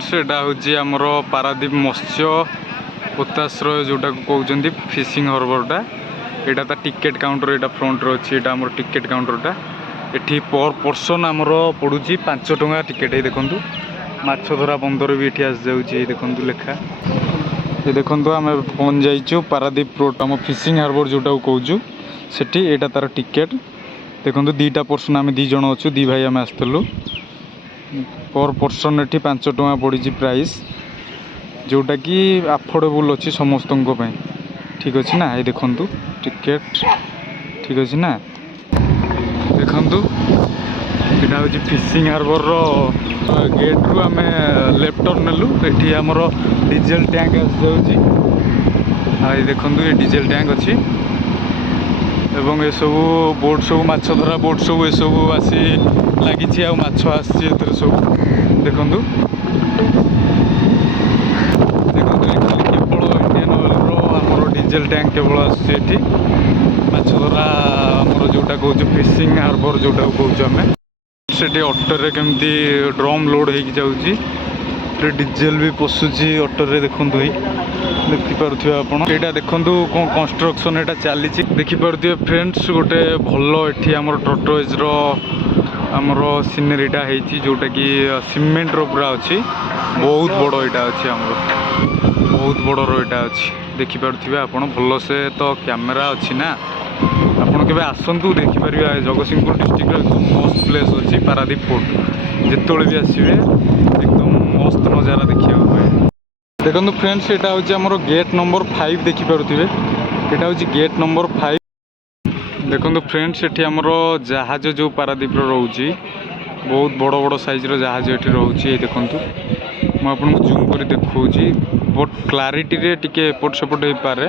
Friends एटा हूँ आमर पारादीप मत्स्य पोताश्रय जोटा कहते फिशिंग हार्बरटा यहाँ ता टिकेट काउंटर यहाँ फ्रंट रे अच्छी आम टिकेट काउंटरटा ये पर पर्सन आमर पड़ू 5 टंका टिकेट। ये देखो माछधरा बंदर भी ये आस जाऊँगी देखो लेखा। ये देखो आम पहुँच जाइए पारादीप रोड आम फिशिंग हार्बर जोटा कहूँ सेठी यहाँ तार टिकेट देखो 2टा पर्सन आम 2 जन अच्छु 2 भाई आम आसलु पर पर्सन ये 5 टंका पड़ी प्राइस जोटा कि अफोर्डेबल अच्छी समस्त ठीक अच्छे ना। ये देखु टिकेट ठीक अच्छे ना। देखु यहाँ हूँ फिशिंग हार्बर गेट रु आम लेफ्ट टर्न नेलु ये आमर डीजेल टैंक आस देखु ये डीजेल टैंक अच्छी एवं ये सब बोट सब माछ धरा बोट सब ये सब आसी लगी माछ आसी सब देखु केवल इंडियन ऑयल आमर डीजेल टैंक केवल आसी माछ धरा आमर जोटा कहूँ फिशिंग हार्बर जोटा कहूँ आम से ऑटोरे केमती ड्रम लोड हो जाऊँगी डीजेल भी पशुची ऑटोरे देखु देखिपे आप देखु कौन कंस्ट्रक्शन यहाँ चली देखिपे फ्रेंड्स गोटे भल ये आम टर्टोइज आमर सीनेरीटा होती जोटा कि सीमेंट पूरा अच्छी बहुत बड़ यहाँ अच्छी आमर बहुत बड़र यहाँ अच्छी देखिपे आप भल से तो कैमेरा अच्छी ना आपड़ के आसतु देखिपर जगतसिंहपुर डिस्ट्रिक्ट एकदम मस्त प्लेस अच्छी पारादीप पोर्ट जिते भी आसवे एकदम मस्त नजारा देखा। देखो फ्रेंड्स यहाँ हूँ आमर गेट नंबर 5 देखिपे यहाँ हूँ गेट नंबर 5। देखो फ्रेंड्स ये आमर जहाज जो पारादीप रोचे बहुत बड़ बड़ साइज्र जहाज ये रोचे देखु मुझे जूम कर देखा बट क्लारिटी रे टिके एपट सेपट हो पारे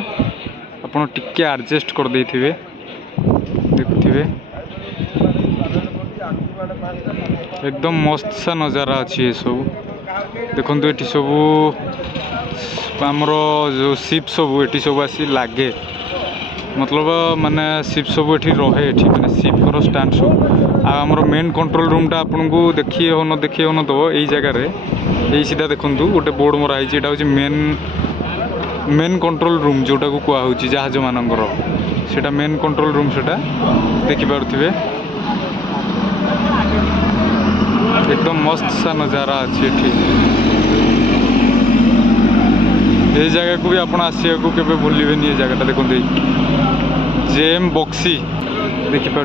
आपड़ टिके एडजस्ट कर देथिबे देखुथिबे एकदम मस्त सा नज़ारा अच्छी ये सब देखो ये सब आमर जो सिप सब ये सब आसी लगे मतलब माने सिप सब ये रहे ये मैंने सिपर स्टांड सब आमर मेन कंट्रोल रूमटा आपन को देखिए हो न दब यही जगार यही सीधा देखु गोटे बोर्ड मराई यहाँ हूँ मेन कंट्रोल रूम जोटा को कहुच्छी जहाज मानकर सेटा मेन कंट्रोल रूम सेटा देखिपे एकदम मस्त सा नज़ारा अच्छी ये जगह को भी आपड़ आसिया को केबे भूलिबेनी ये जगह देखो जेम बक्सी देखिपे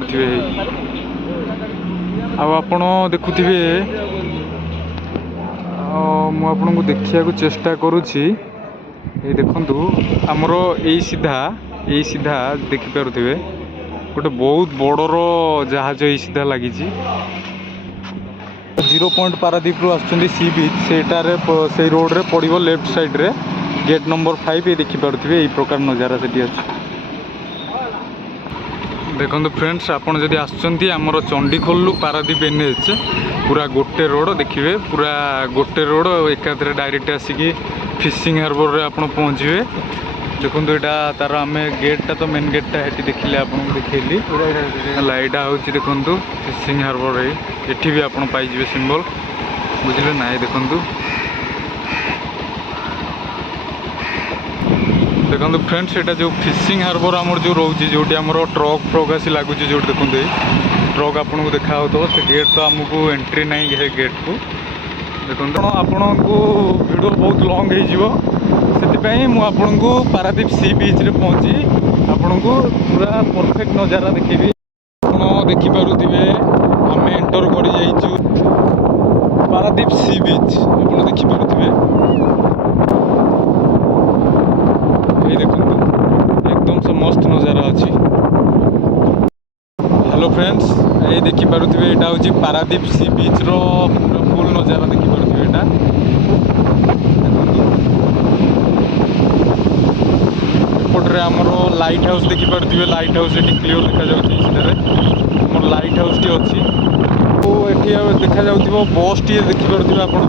आपण देखुथिबे मुझे देखा चेष्टा करुँची ये देखु आमर यही सीधा देखिपे गोटे बहुत बड़र जहाज यही सीधा लगी 0 पॉइंट पारादीप रु आसुँच सी बीच से रोड रे पड़ो लेफ्ट साइड रे गेट नंबर 5 ये देखिपे यही प्रकार नज़ारा से अच्छी। देखो फ्रेंड्स आपड़ जदि आमर चंडीखोल पारादीप NH पूरा गोटे रोड देखिए पूरा गोटे रोड एकाथरे डायरेक्ट आसिकी फिशिंग हार्बर रे आप पहुँचे देखो यहाँ तार आम गेटा तो मेन गेटा ये देखिले आपको देखली यहाँ हूँ देखु फिशिंग हार्बर ये भी आप पाइबे सिंबल बुझे ना। देखु देखो फ्रेंड्स यहाँ जो फिशिंग हार्बर आमर जो रोचे जो ट्रक फ्रक आसी लगुच जो देखो ट्रक आपन को देखा हो से गेट तो आमको एंट्री नहीं है गेट को देखो आपण को वीडियो बहुत लॉन्ग हो आपन को पारादीप सी बीच रे पहुँची आपन को पूरा परफेक्ट नज़ारा देखी आप देखिपे आम एंटर कर पारादीप सी बीच आप देखिपे ये देखो एकदम से मस्त नज़ारा अच्छी। हेलो फ्रेंड्स ये देखिपे यहाँ हूँ पारादीप सी बीच रो फुल नज़ारा देखिपे एपटे आमर लाइट हाउस देखिपे लाइट हाउस ये क्लीयर देखा जाम लाइट हाउस टी अच्छी ये देखा जाऊ बस टी देखिपे आप हूँ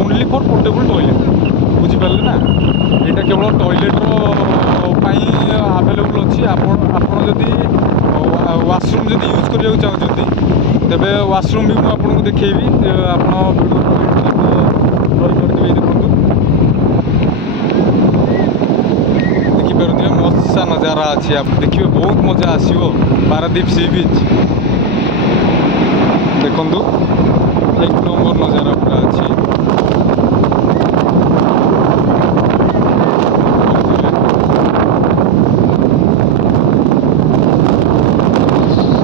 ओनली फॉर पोर्टेबल टॉयलेट बुझिपारे ना यहाँ केवल टॉयलेट आवेलेबल अच्छी आपड़ जदि ୱାସରୁମ୍ ଯଦି ୟୁଜ୍ କରିବାକୁ ଚାହୁଁଛନ୍ତି ତେବେ ୱାସରୁମ୍ ବି ମୁଁ ଆପଣଙ୍କୁ ଦେଖେଇବି। ଆପଣ ରହିପାରିଥିବେ। ଦେଖନ୍ତୁ, ଦେଖିପାରୁଥିବେ ମଶା ନଜାରା ଅଛି। ଆପଣ ଦେଖିବେ ବହୁତ ମଜା ଆସିବ। ପାରାଦ୍ୱୀପ ସି ବିଚ୍ ଦେଖନ୍ତୁ, ଏକ ନମ୍ବର ନଜାରା ପୁରା ଅଛି।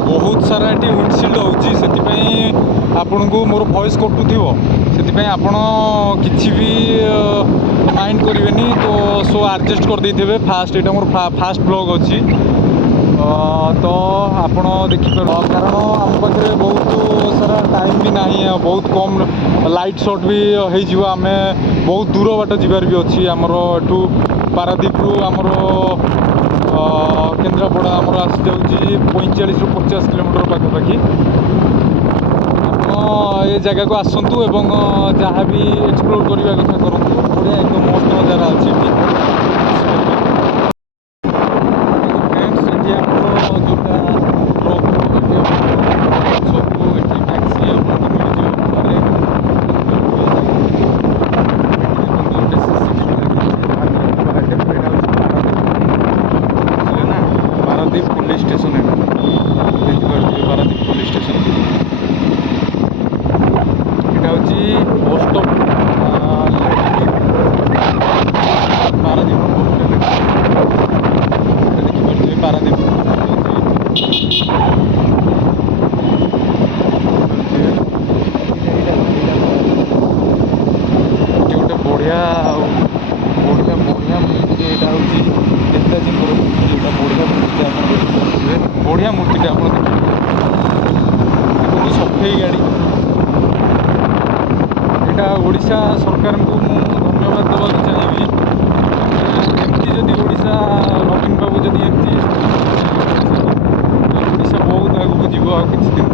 ବହୁତ ସାରା ଏଠି ୱିଣ୍ଡସିଲ୍ଡ ହେଉଛି, ସେଥିପାଇଁ ଆପଣଙ୍କୁ ମୋର ଭଏସ୍ କଟୁଥିବ। ସେଥିପାଇଁ ଆପଣ କିଛି ବି ମାଇଣ୍ଡ କରିବେନି। ସୋ ଆଡ଼ଜଷ୍ଟ କରିଦେଇଥିବେ। ଏଇଟା ମୋର ଫାଷ୍ଟ ବ୍ଲଗ୍ ଅଛି, ତ ଆପଣ ଦେଖିପାରିବେ। କାରଣ ଆମ ପାଖରେ ବହୁତ ସାରା ଟାଇମ୍ ବି ନାହିଁ, ବହୁତ କମ୍ ଲାଇଟ୍ ସଟ୍ ବି ହେଇଯିବ। ଆମେ ବହୁତ ଦୂର ବାଟ ଯିବାର ବି ଅଛି। ଆମର ଏଠୁ ପାରାଦ୍ୱୀପରୁ ଆମର କେନ୍ଦ୍ରାପଡ଼ା ଆମର ଆସିଯାଉଛି 45ରୁ 50 କିଲୋମିଟର ପାଖାପାଖି। ଆପଣ ଏ ଜାଗାକୁ ଆସନ୍ତୁ ଏବଂ ଯାହା ବି ଏକ୍ସପ୍ଲୋର୍ କରିବା କଥା କରନ୍ତୁ। ବଢ଼ିଆ ଏକଦମ ମସ୍ତ ନଜାରା ଅଛି ଏଠି। ଫ୍ରେଣ୍ଡସ୍, ଏଠି ଆମର ଯେଉଁଟା ସବୁ ଏଠି ଟ୍ୟାକ୍ସି ଆପଣଙ୍କୁ ମିଳିଯିବ। ଗୋଟେ CCTV ପାରାଦ୍ୱୀପ ପୋଲିସ୍ ଷ୍ଟେସନ। ଦେଖିପାରୁଥିବେ ପାରାଦ୍ୱୀପ ପୋଲିସ୍ ଷ୍ଟେସନ। ଏଇଟା ହେଉଛି bus stop. Paradip bus stop ଦେଖିପାରୁଥିବେ। ପାରାଦ୍ୱୀପ ଏଠି ଗୋଟେ ବଢ଼ିଆ ମୂର୍ତ୍ତିଟେ। ଏଇଟା ହେଉଛି ନେତାଜୀଙ୍କର ମୂର୍ତ୍ତି। ଏଇଟା ବଢ଼ିଆ ମୂର୍ତ୍ତିଟେ, ଆପଣ ଦେଖିପାରୁଥିବେ। ବଢ଼ିଆ ମୂର୍ତ୍ତିଟେ ଆପଣ ଦେଖିପାରିବେ। ଦେଖନ୍ତୁ, ସଫେଇ ଗାଡ଼ି। ଏଇଟା ଓଡ଼ିଶା ସରକାରଙ୍କୁ ମୁଁ ଧନ୍ୟବାଦ ଦେବାକୁ ଚାହିଁବି। ଏମିତି ଯଦି ଓଡ଼ିଶା, ନବୀନ ବାବୁ ଯଦି ଏମିତି ଓଡ଼ିଶା ବହୁତ ଆଗକୁ ଯିବ ଆଉ କିଛି ଦିନ